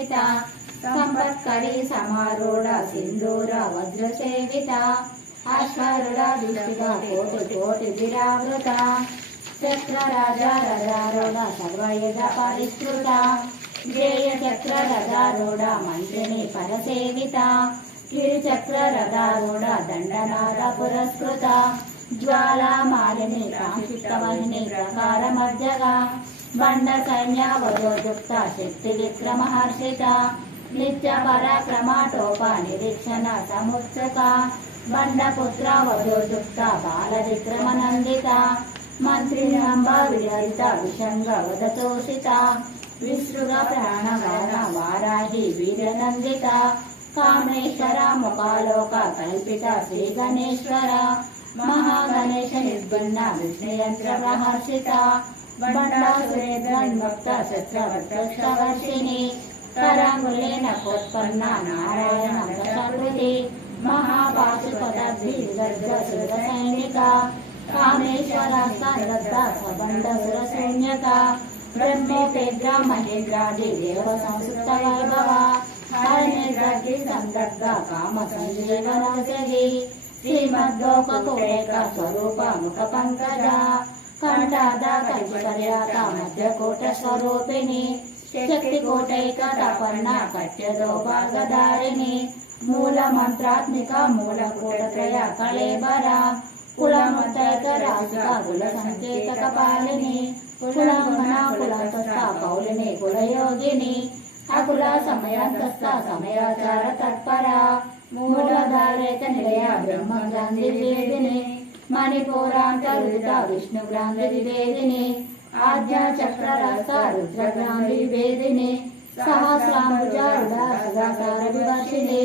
संपत्करी समारूढ सिंदूर वज्र सेविता अश्वरूढ दुष्टिका कोटि कोटि विरावृता चक्र राजा रजारूढ सर्वयुध परिष्कृता जय चक्र रजारूढ मंत्रिणी परसेविता गिरिचक्र रजारूढ दंडनाद पुरस्कृता ज्वाला मालिनी कांक्षितवहिनी प्रकार मध्यगा बंड सैन्य वयोयुक्त शक्ति विक्रम हर्षिता नित्य पराक्रम टोप निरीक्षण समुत्सुका बंड पुत्र वयोयुक्त बाल विक्रम नंदिता मंत्रिणंब विरहित विषंग वदतोषिता विसृग प्राणगान वाराही वीरनंदिता कामेश्वर मुखालोक कल्पिता श्री गणेश्वर महागणेश निर्गुण विष्णुयंत्र प्रहर्षिता बंडासुरेन्द्रन्मुक्त शस्त्रवर्षिणी करांगुले नकोत्पन्ना नारायण प्रकृति महापाशुपदाब्धि गर्जसुर सैनिका कामेश्वरास्तानदत्ता सबंडसुर सैन्यका ब्रह्मोपेद्र महेन्द्रादि देव संसुप्त वैभवा हरनेन्द्रादि संदग्ध काम संजीवनौषधि श्रीमद्गोपकोरेक स्वरूप मुख पंकजा कंठाद कल्पपर्याता मध्यकोट स्वरूपिणी शक्तिकोटैक तपर्णा कट्यदोभागधारिणी मूल मंत्रात्मिका मूलकोटत्रय कळेबरा कुलमतैक राजिका कुल संकेतक पालिनी कुलमना कुलंतस्था कौलिनी कुलयोगिनी अकुल समयांतस्था समयाचार तत्परा मूलधारेत निलया ब्रह्मगांधी वेदिनी मणिपुरांतरुदिता विष्णुग्रांधी विवेदिनी आद्या चक्ररसा रुद्रग्रांधी विवेदिनी सहस्रांबुजारूढा सदाचार विवर्षिणी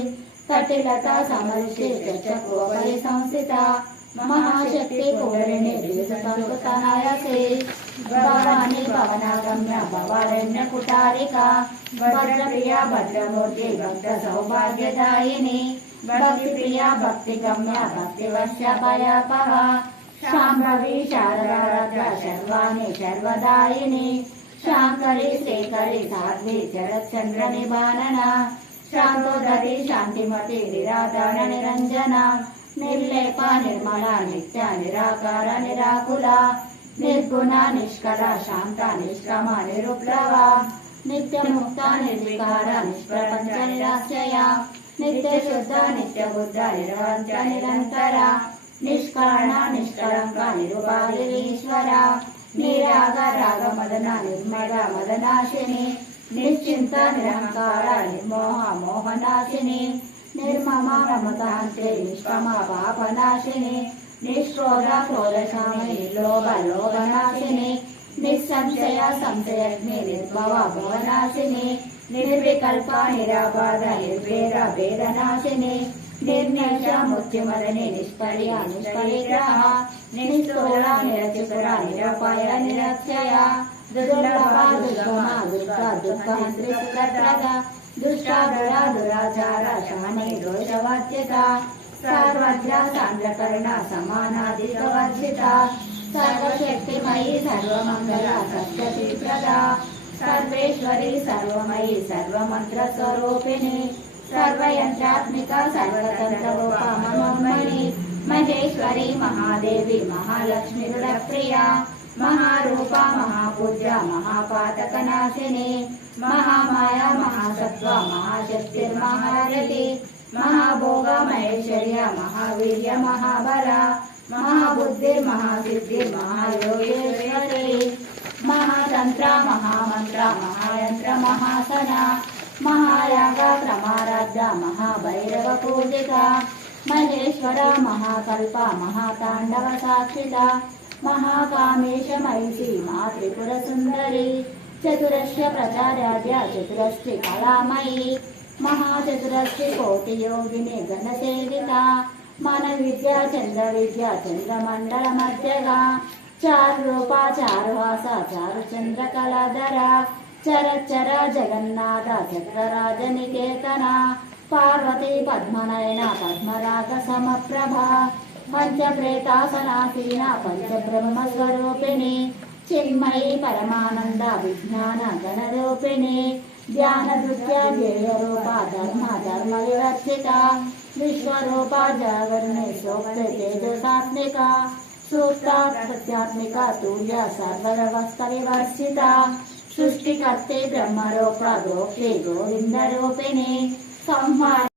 कटिलता समर्षि चक्रोपरि संस्थिता महाशक्ति पूर्णिनी द्विजसंकुतनायसे भवानी भवनागम्य भवारण्य कुटारिका भद्रप्रिया भद्रमूर्ति भक्त सौभाग्यदायिनी भक्तिप्रिया भक्तिगम्य भक्तिवश्य भयापहा शाम्भवी शारदाराध्या शर्वाणि शर्वदायिनी शांकरी श्रीकरी साध्वी शरच्चंद्र निबानना शांतोदरी शांतिमती निराधान निरंजना निर्लेपा निर्मला नित्या निराकार निराकुला निर्गुणा निष्कला शांता निष्कामा निरुद्रवा नित्यमुक्ता निर्विकारा निष्प्रपंच निराश्रया नित्य शुद्ध नित्य बुद्ध निरवंत निरंतरा निष्कारणा निष्कलंका निरुपाधिरीश्वरा निराग राग मदना निर्मला मदनाशिनी निश्चिंत निरंकारा निर्मोह मोहनाशिनी निर्ममा ममतांते निष्कमा पापनाशिनी निष्क्रोध क्रोधशामिनी लोभ लोभनाशिनी निस्संशय संशयग्नि निर्भव भवनाशिनी निर्विकल्पा निराबाध निर्भेद भेदनाशिनी निर्नेश मृत्युमदने निष्पर्या निष्परिग्रह निस्तोला निरचिपुरा निरपाय निरक्षया दुर्लभा दुर्गमा दुर्गा दुःखहन्त्री सुखप्रदा दुष्टा दुरा दुराचारा शमने दोषवाच्यता सर्वज्ञा सान्द्रकर्णा समानाधिकवर्जिता सर्वशक्तिमयी सर्वमंगला सत्यप्रदा सर्वेश्वरी सर्वमयी सर्वमंत्र स्वरूपिणी सर्वयंत्रात्मिका सर्वतंत्ररूपा मनोन्मयी महेश्वरी महादेवी महालक्ष्मी रुद्रप्रिया महारूपा महापूज्या महापातकनाशिनी महामाया महासत्वा महाशक्तिर्महारथी महाभोगा महेश्वर्या महावीर्य महाबला महाबुद्धि महासिद्धि महायोगेश्वरी महातंत्र महामंत्र महायंत्र महासना महायाग क्रमाराध्या महाभैरव पूजिता महेश्वरा महाकल्पा महातांडव साक्षिता महाकामेश महिषी मात्रिपुर सुंदरी चतुरस्य प्रचाराध्या चतुरस्त्री कलामयी महाचतुरस्त्री कोटि योगिनी घनसेविता मन विद्या चंद्र विद्या चंद्रमंडल मध्यगा चारु रूपा चारु हासा चारु चंद्र कलाधरा चरचर जगन्नाथ चक्रराज निकेतना पार्वती पद्मनयना पद्मराग समप्रभा पंचप्रेतासनासीना पंचब्रह्मस्वरूपिणी चिन्मयी परमानंद विज्ञान गणरूपिणी ध्यानदृष्ट्या ध्येयरूपा धर्म विवर्जिता विश्वरूपा जागरणे सोक्त तेजसात्मिका सूक्तात् प्रत्यात्मिका तुर्या सर्ववस्थविवर्जिता सृष्टिकर्ते ब्रह्मरूपा गोप्ते गोविन्दरूपिणी संहार